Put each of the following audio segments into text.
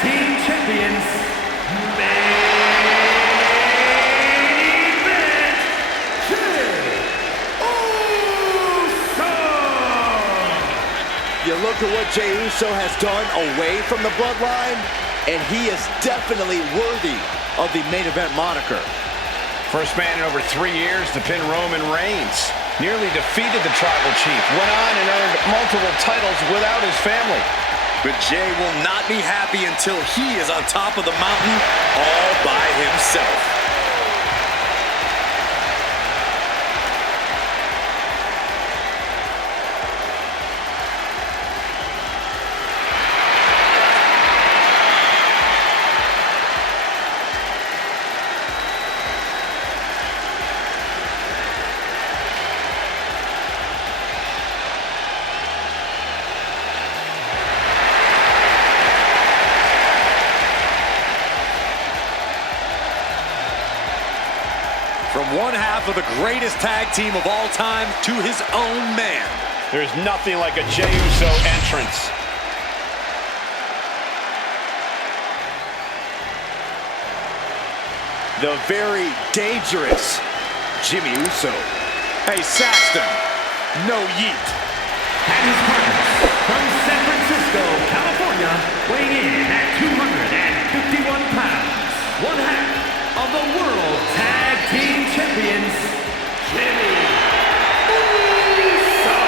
Team Champions, main event, Jey Uso! You look at what Jey Uso has done away from the bloodline, and he is definitely worthy of the main event moniker. First man in over 3 years to pin Roman Reigns. Nearly defeated the Tribal Chief. Went on and earned multiple titles without his family. But Jey will not be happy until he is on top of the mountain all by himself. From one half of the greatest tag team of all time to his own man. There's nothing like a Jey Uso entrance. The very dangerous Jimmy Uso. Hey, Saxton, no yeet. And his partners from San Francisco, California, weighing in at 251 pounds, one half of the World Tag Team Champions, Jimmy Uso!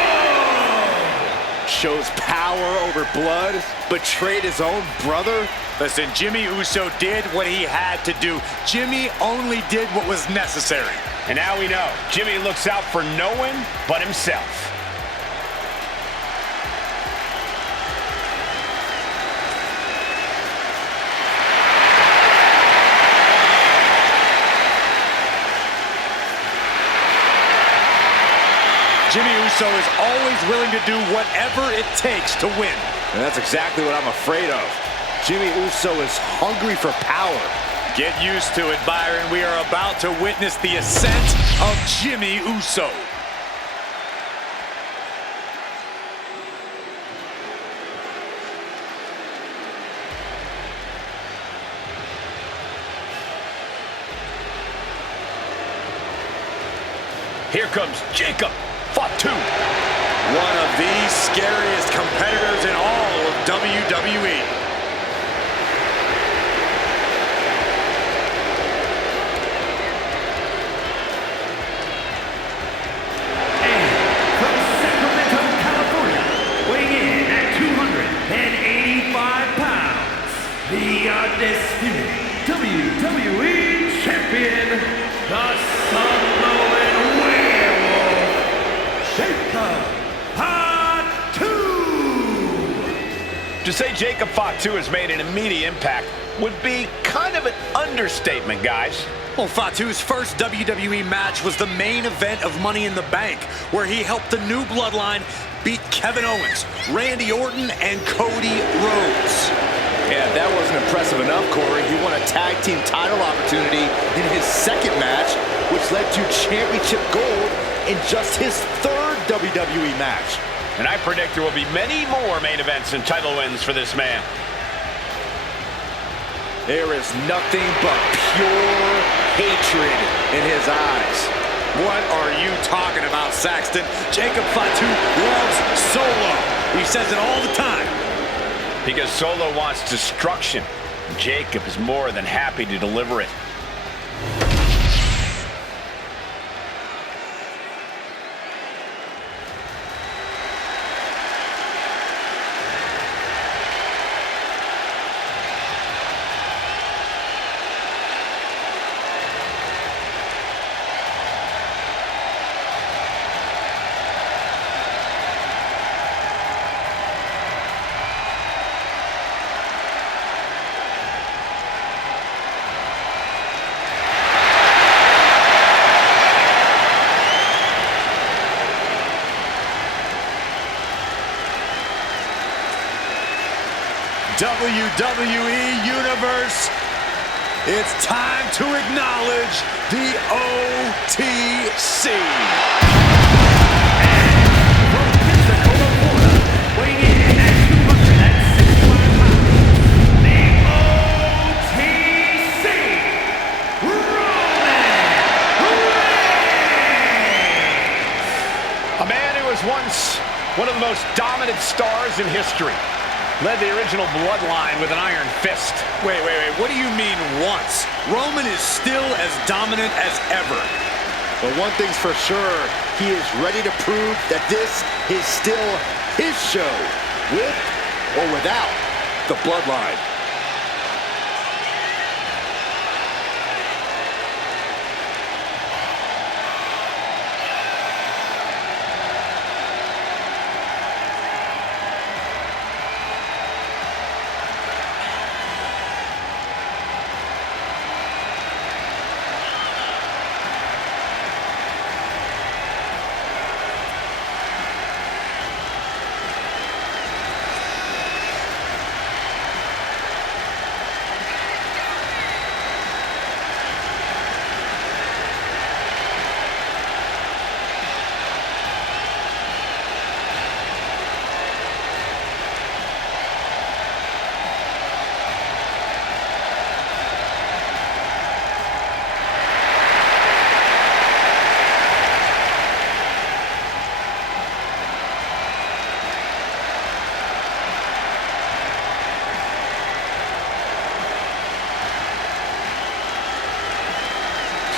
Shows power over blood, betrayed his own brother. Listen, Jimmy Uso did what he had to do. Jimmy only did what was necessary. And now we know, Jimmy looks out for no one but himself. Jimmy Uso is always willing to do whatever it takes to win. And that's exactly what I'm afraid of. Jimmy Uso is hungry for power. Get used to it, Byron. We are about to witness the ascent of Jimmy Uso. Here comes Jacob Fatu. One of the scariest competitors in all of WWE. And from Sacramento, California, weighing in at 285 pounds, the undisputed WWE Champion, the Sun-Blowing Werewolf, Jacob Fatu! To say Jacob Fatu has made an immediate impact would be kind of an understatement, guys. Well, Fatu's first WWE match was the main event of Money in the Bank, where he helped the New Bloodline beat Kevin Owens, Randy Orton, and Cody Rhodes. Yeah, that wasn't impressive enough, Corey. He won a tag team title opportunity in his second match, which led to championship gold in just his third WWE match. And I predict there will be many more main events and title wins for this man. There is nothing but pure hatred in his eyes. What are you talking about, Saxton? Jacob Fatu loves Solo. He says it all the time. Because Solo wants destruction. Jacob is more than happy to deliver it. WWE Universe, it's time to acknowledge the OTC. From Pensacola, Florida, weighing in at 265 pounds, the wars in history. Led the original bloodline with an iron fist. Wait. What do you mean once? Roman is still as dominant as ever. But one thing's for sure, he is ready to prove that this is still his show, with or without the bloodline.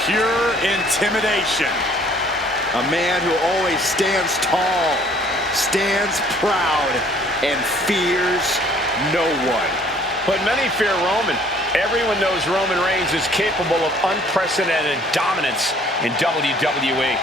Pure intimidation. A man who always stands tall, stands proud, and fears no one. But many fear Roman. Everyone knows Roman Reigns is capable of unprecedented dominance in WWE.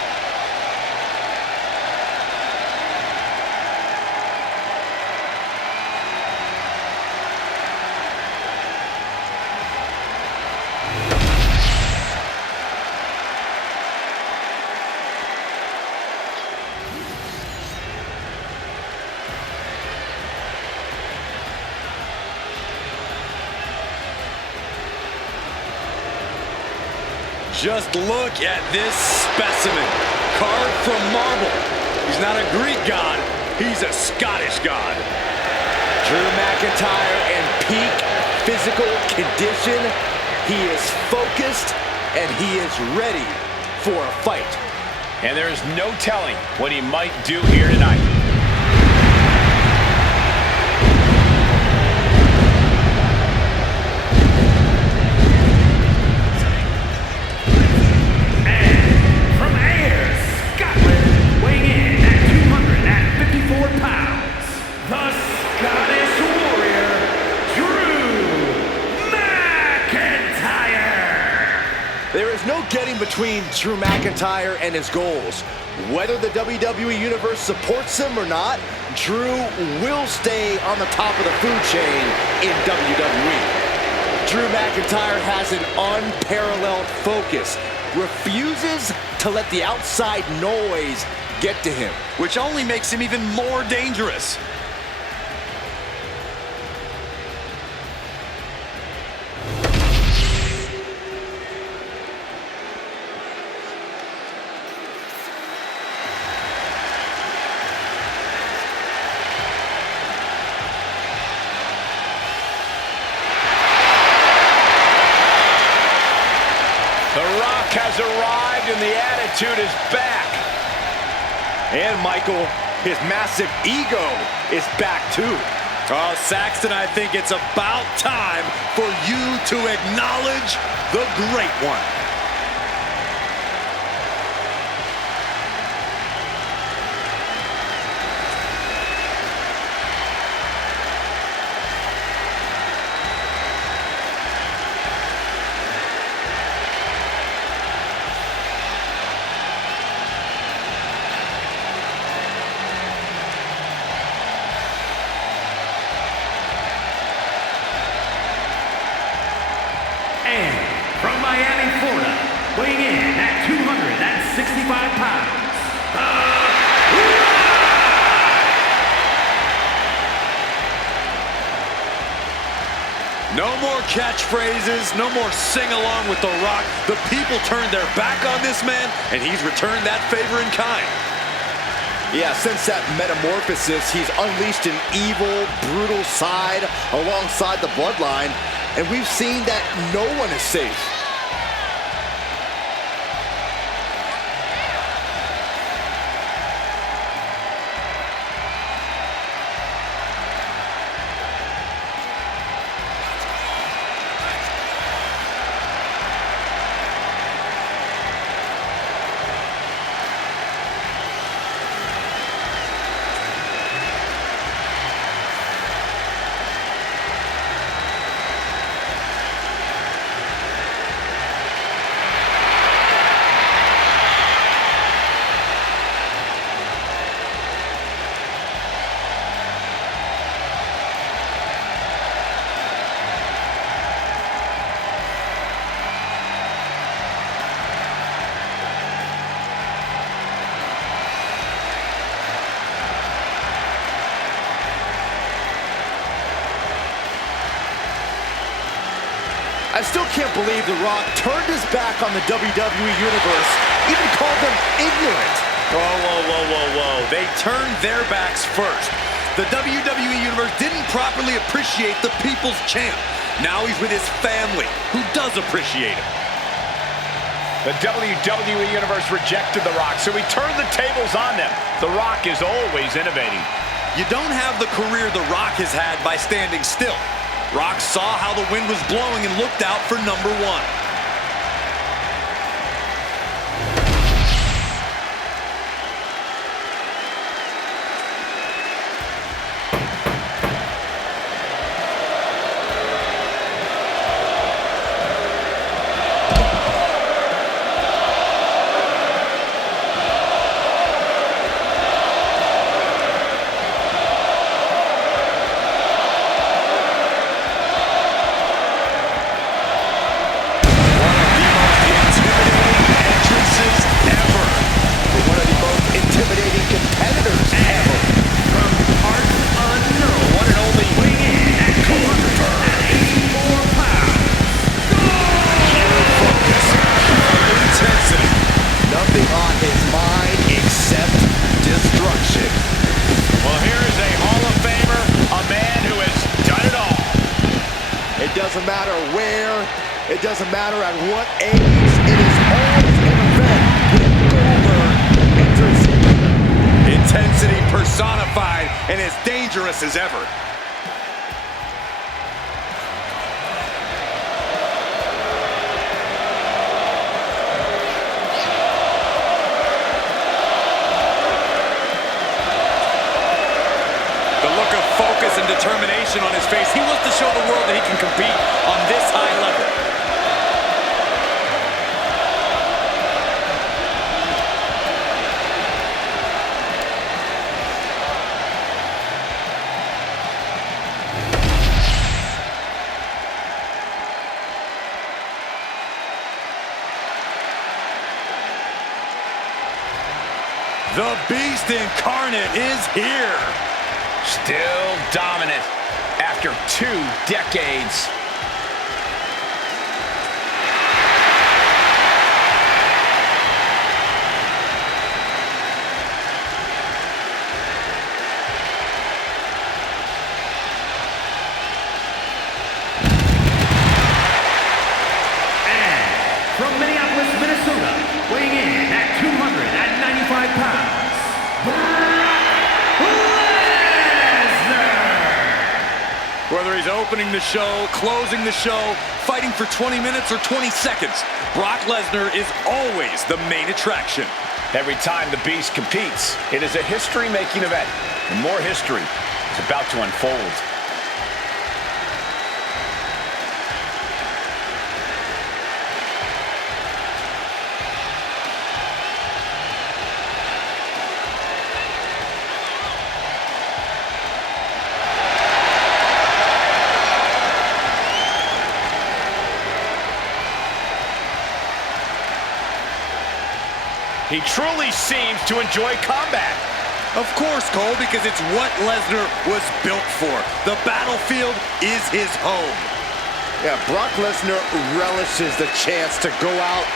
Just look at this specimen. Carved from marble. He's not a Greek god, he's a Scottish god. Drew McIntyre in peak physical condition. He is focused and he is ready for a fight. And there is no telling what he might do here tonight. Getting between Drew McIntyre and his goals. Whether the WWE Universe supports him or not, Drew will stay on the top of the food chain in WWE. Drew McIntyre has an unparalleled focus, refuses to let the outside noise get to him, which only makes him even more dangerous. Has arrived and the attitude is back. And Michael, his massive ego is back too. Oh, Saxton, I think it's about time for you to acknowledge the Great One. From Miami, Florida, weighing in at 265 pounds, No more catchphrases, no more sing-along with The Rock. The people turned their back on this man, and he's returned that favor in kind. Yeah, since that metamorphosis, he's unleashed an evil, brutal side alongside the bloodline, and we've seen that no one is safe. I still can't believe The Rock turned his back on the WWE Universe, even called them ignorant. Whoa, whoa, whoa, whoa, whoa. They turned their backs first. The WWE Universe didn't properly appreciate the People's Champ. Now he's with his family, who does appreciate him. The WWE Universe rejected The Rock, so he turned the tables on them. The Rock is always innovating. You don't have the career The Rock has had by standing still. Rock saw how the wind was blowing and looked out for number one. It doesn't matter where, it doesn't matter at what age, it is always an event when Goldberg enters. Intensity personified and as dangerous as ever. Focus and determination on his face. He wants to show the world that he can compete on this high level. The Beast Incarnate is here. Still dominant after 2 decades. And from Minneapolis, Minnesota, weighing in at 295 pounds, Whether he's opening the show, closing the show, fighting for 20 minutes or 20 seconds, Brock Lesnar is always the main attraction. Every time the Beast competes, it is a history-making event, and more history is about to unfold. He truly seems to enjoy combat. Of course, Cole, because it's what Lesnar was built for. The battlefield is his home. Yeah, Brock Lesnar relishes the chance to go out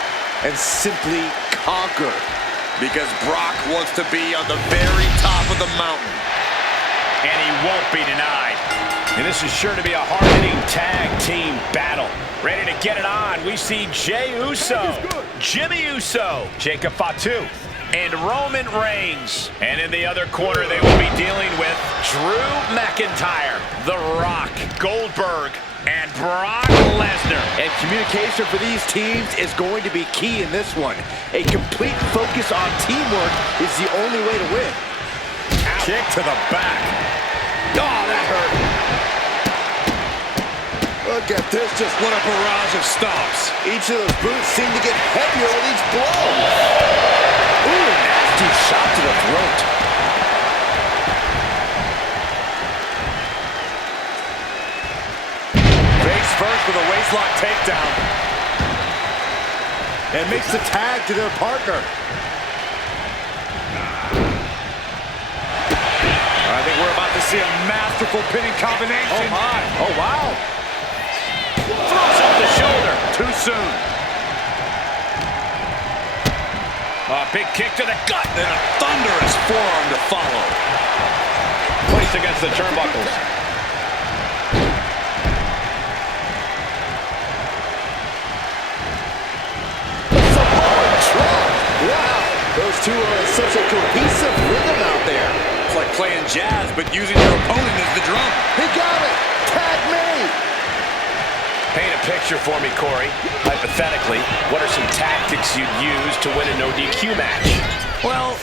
and simply conquer. Because Brock wants to be on the very top of the mountain. And he won't be denied. And this is sure to be a hard-hitting tag team battle. Ready to get it on, we see Jey Uso, Jimmy Uso, Jacob Fatu, and Roman Reigns. And in the other corner, they will be dealing with Drew McIntyre, The Rock, Goldberg, and Brock Lesnar. And communication for these teams is going to be key in this one. A complete focus on teamwork is the only way to win. Kick to the back. Oh, that hurt. Look at this, just What a barrage of stomps. each of those boots seem to get heavier with each blow. Ooh, nasty shot to the throat. Face first with a waistlock takedown. And makes the tag to their partner. I think we're about to see a masterful pinning combination. Oh, my. Oh, wow. Throws up the shoulder. soon. A big kick to the gut. And a thunderous forearm to follow. Placed against the turnbuckles. Wow, those two are in such a cohesive rhythm out there. It's like playing jazz, but using your opponent as the drum. He got it. Tag me. Paint a picture for me, Corey. Hypothetically, what are some tactics you'd use to win a no DQ match? Well,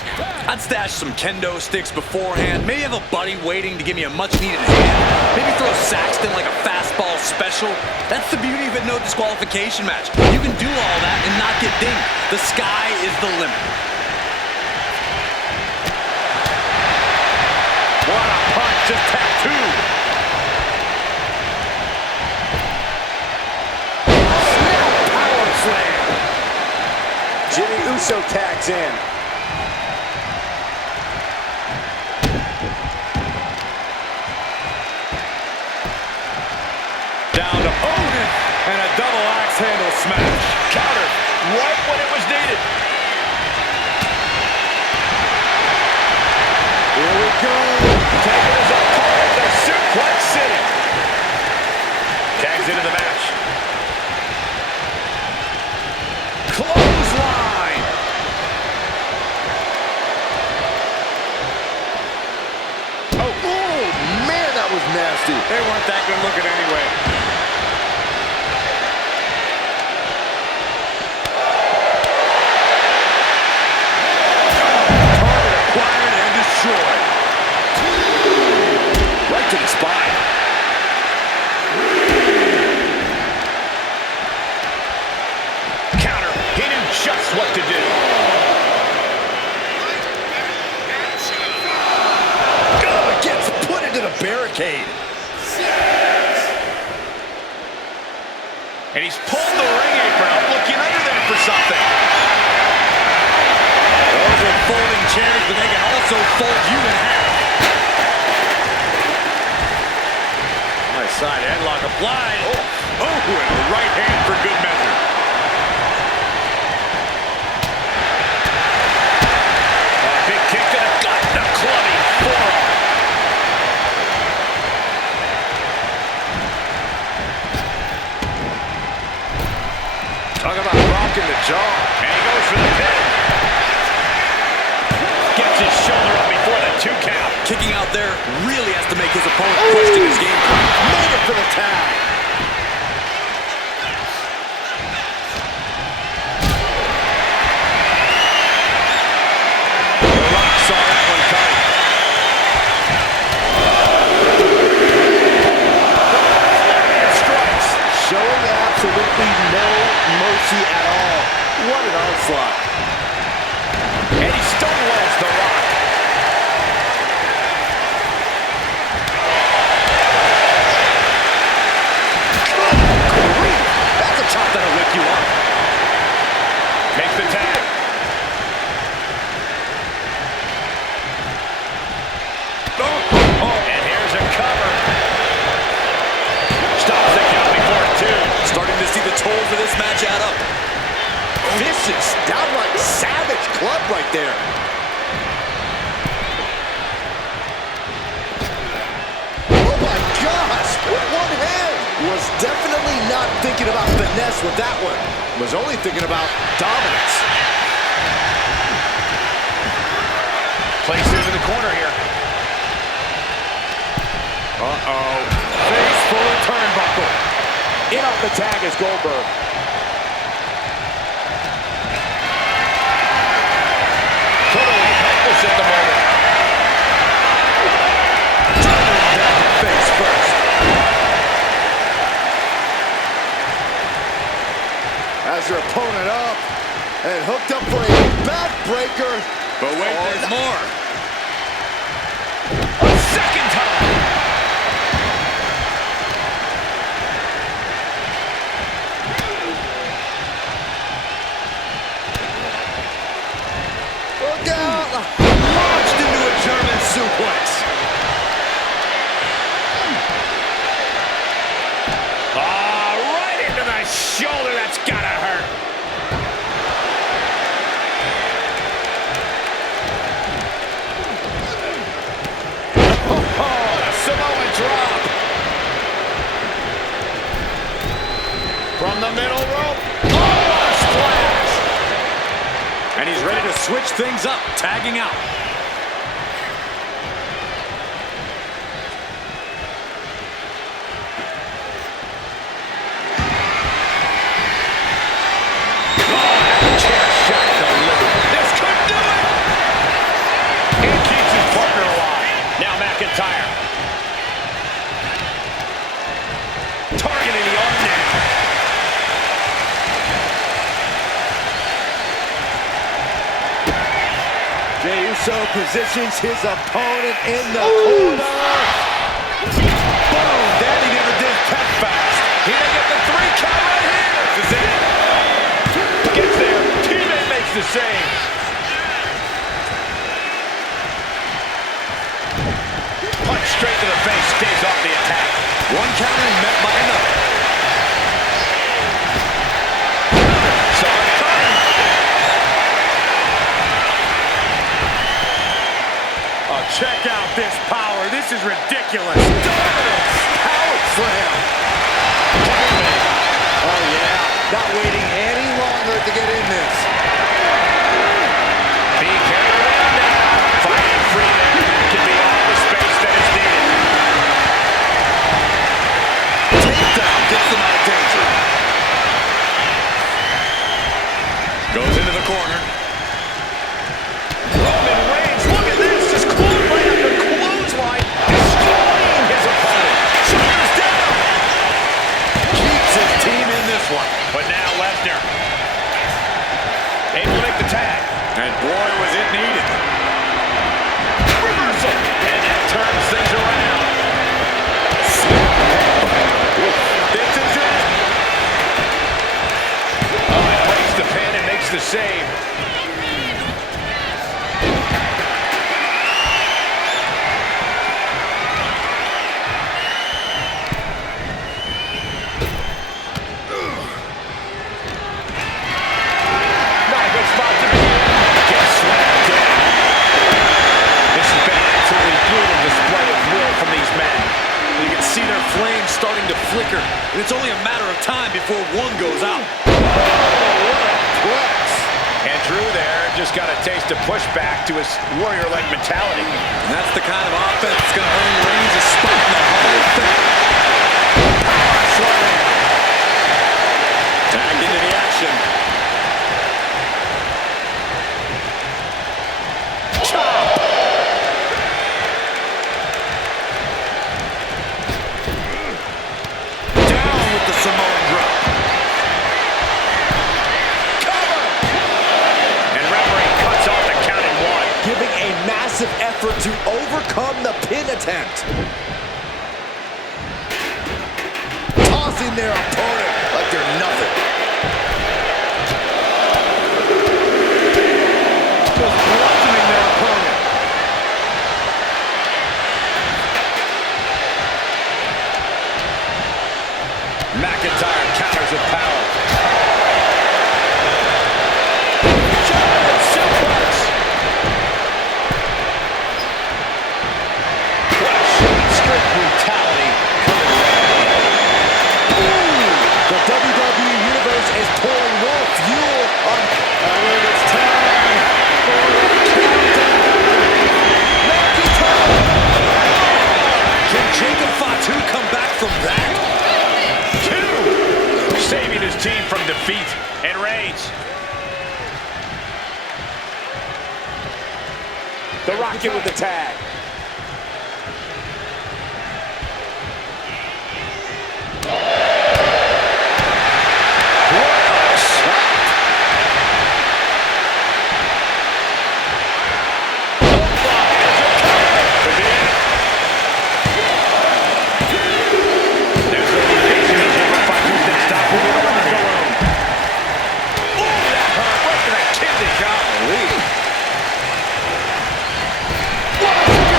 I'd stash some kendo sticks beforehand. Maybe have a buddy waiting to give me a much-needed hand. Maybe throw Saxton like a fastball special. That's the beauty of a no disqualification match. You can do all that and not get dinged. The sky is the limit. What a punch, just tattooed. Power slam. Jimmy Uso tags in. Down to Odin, and a double axe handle smash. Counter, right when it was needed. Here we go. Taking his opponent to Suplex City. Tags into the match. Clothesline. Oh, man, that was nasty. They weren't that good looking anyway. Right to the spine. Counter. He knew just what to do. Oh, gets put into the barricade. And he's pulled the ring apron up, looking under there for something. Those are folding chairs, but they can also fold you in half. Nice side headlock applied. Oh, and a right hand for good measure. A big kick to the gut, the clubbing forearm. Talk about rocking the jaw. And he goes for the pin. Gets his shoulder up before the 2 count. Kicking out there really has to make his opponent question his game plan. Made it for the tag. The Rock saw that one coming. Strikes. Showing absolutely no mercy at all. What an onslaught. And he stonewalls The Rock. That's a chop that'll wake you up. Makes the tag. And here's a cover. Stops the count before 2. Starting to see the tolls of this match add up. Vicious, downright savage club right there. Oh my gosh, with one hand. Was definitely not thinking about finesse with that one. Was only thinking about dominance. Placed into the corner here. Uh-oh. Face full of turnbuckle. In off the tag is Goldberg. Totally helpless at the moment. Driving down the face first. Has her opponent up and hooked up for a backbreaker. But wait, there's more. A second time. Look out! Launched into a German suplex. Right into the shoulder, that's gotta hurt. Oh, a Samoan drop. From the middle rope. Oh, a splash. And he's ready to switch things up, tagging out. McIntyre. Targeting the arm now. Jey Uso positions his opponent in the corner. Boom! Daddy never did pep fast. He didn't get the 3 count right here. This is it. Gets there. Teammate makes the save. Punch straight to the face, stays off the attack. One counter met by another. Saw it coming. Oh, check out this power. This is ridiculous. Power slam. Oh, yeah. Not waiting any longer to get in this. Be careful now. Fighting free there. That can be all the space that is needed. Takedown gets them out of danger. Goes into the corner. Roman Reigns, look at this. Just clawed right up the clothesline. Destroying his opponent. Shoulders down. Keeps his team in this one. But now Lesnar able to make the tag. And boy, was it needed. Reversal. And that turns things around. This is it. Oh, it breaks the pin and makes the save. Not a good spot to be in. Gets slammed down. This has been an absolutely brutal display of will from these men. You can see their flames starting to flicker, and it's only a matter of time before one goes out. And Drew there just got a taste of pushback to his warrior-like mentality. And that's the kind of offense that's going to earn Reigns a spot in the Hall of Fame. Power slam. Tagged into the action. Chop. Down with the Samoan drop. Giving a massive effort to overcome the pin attempt. Tossing their opponent like they're nothing. Just bludgeoning their opponent. McIntyre counters with power. German suplex. What a show of strict brutality coming right. The WWE Universe is pouring more fuel on. I mean, it's time for the countdown. McIntyre. Can Jacob Fatu come back from that? Saving his team from defeat, and Reigns. The Rocket with the tag. What a shot. There's no indication that Jacob Fatu's going to stop moving around the room. Oh, that hurt right to the kidney. Golly. What a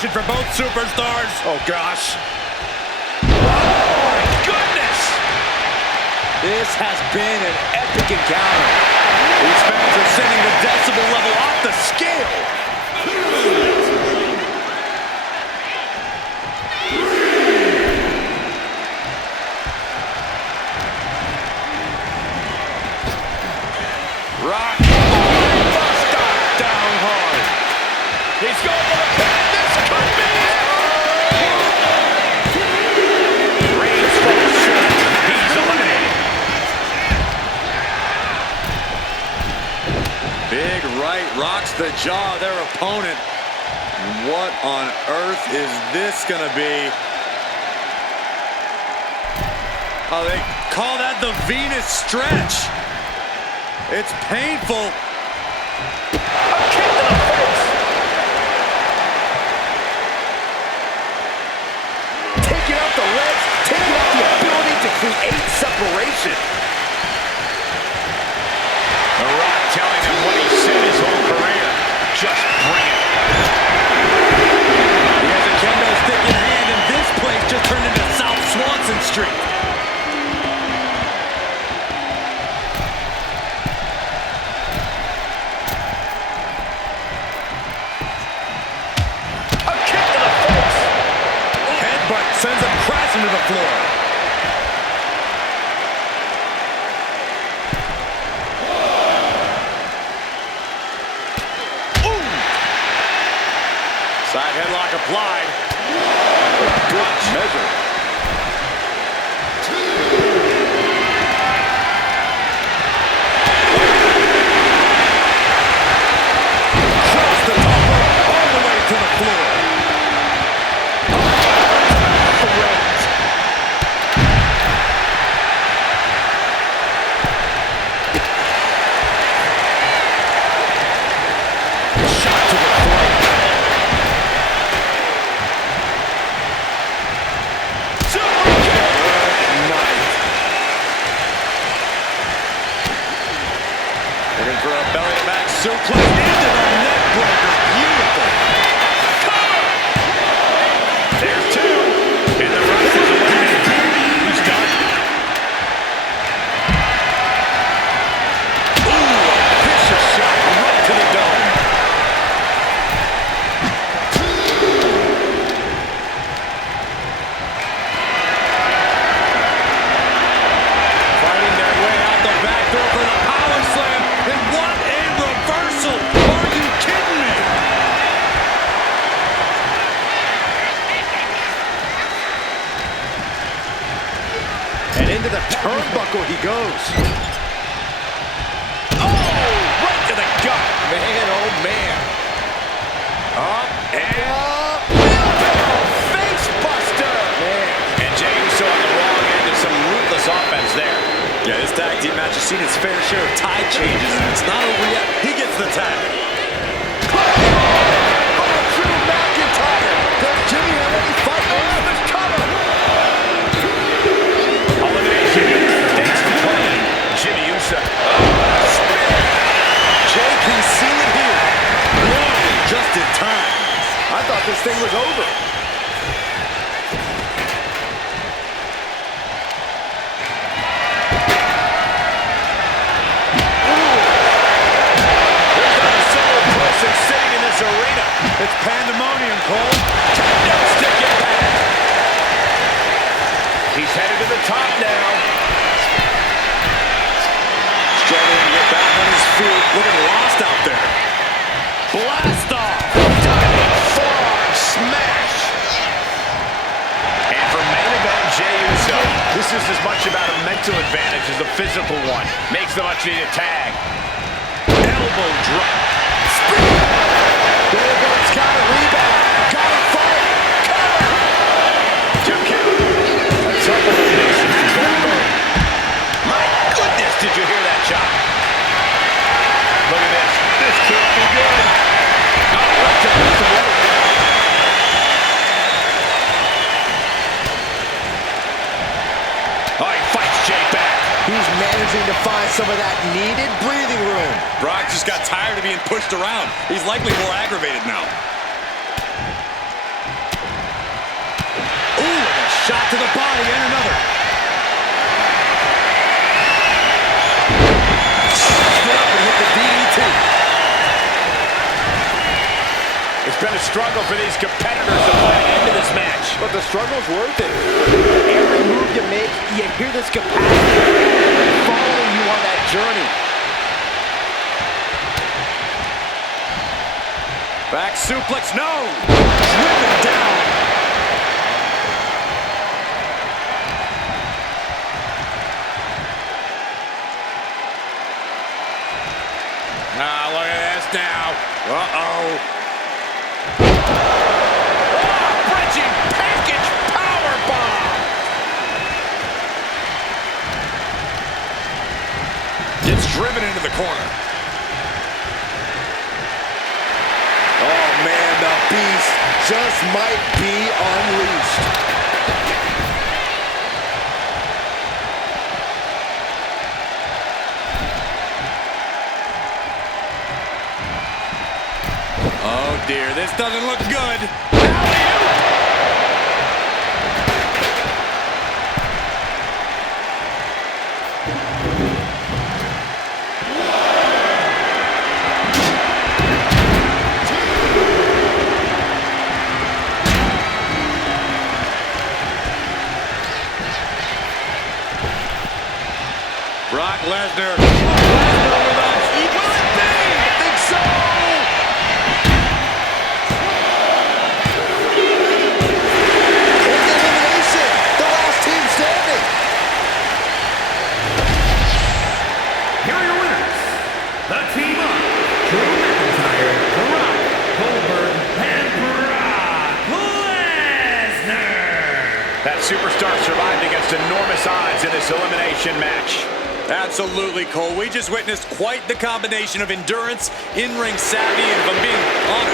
action for both superstars. Oh, gosh. Oh, my goodness! This has been an epic encounter. These fans are sending the decibel level off the scale. Rock. Buster down hard. He's going for the pin. This could be it. Reigns falls short. He's eliminated. Big right rocks the jaw of their opponent. What on earth is this gonna be? Oh, they call that the Venus stretch. It's painful. A kick to the face. Taking out the legs, taking out the ability to create separation. The Rock telling him what he said his whole career. Just bring it. He has a kendo stick in hand, and this place just turned into South Swanson Street. A kick to the face. Headbutt sends him crashing to the floor. Side headlock applied. Good measure. Cross the top rope all the way to the floor. Shot to the throat. Super kick. Nice. Looking for a belly-to-back suplex into the neck breaker. Beautiful. There's two. And the Rock is eliminated. He's done. Ooh, a vicious shot right to the dome. Fighting their way out the back door for the power slam. And what a reversal. Are you kidding me? And into the turnbuckle he goes. Right to the gut. Man, oh man. Up and face buster. Man. And Jey Uso on the wrong end of some ruthless offense there. Yeah, this tag team match has seen its fair share of tide changes, and it's not over yet. He gets the tag. Drew McIntyre. Does Jimmy have any fight left? It's coming. Elimination. Thanks to Clean. Jimmy Uso. Jay can seal it here. One just in time. I thought this thing was over. There's not a single person sitting in this arena. It's pandemonium, Cole. No stick impact. He's headed to the top now. Struggling to get back on his feet. Looking lost out there. Blast off. Diving forearm smash. And for main event Jey Uso, this is as much about a mental advantage as a physical one. Makes the much needed tag. Elbow drop. Goldberg's got a rebound. Got a fight. Cover. 2 count. A tough elimination for Goldberg. My goodness, did you hear that shot? Look at this. This can't be good. Oh, right to the throat. Oh, he fights Jey back. He's managing to find some of that needed breathing room. Brock just got tired of being pushed around. He's likely more aggravated now. shot to the body and another. Stood up and hit the DDT. It's been a struggle for these competitors to put an end to this match. But the struggle's worth it. Every move you make, you hear this capacity following you on that journey. Back suplex, no! Driven down. Ah, look at this now. Uh-oh. Bridging package powerbomb. Gets driven into the corner. Oh man, the beast just might be unleashed. Oh dear, this doesn't look good. Brock Lesnar. Lesnar with us. Will it be? I think so. It's elimination. The last team standing. Here are your winners. The team of Drew McIntyre, Brock Goldberg, and Brock Lesnar. That superstar survived against enormous odds in this elimination match. Absolutely, Cole. We just witnessed quite the combination of endurance, in-ring savvy, and if I'm being honest,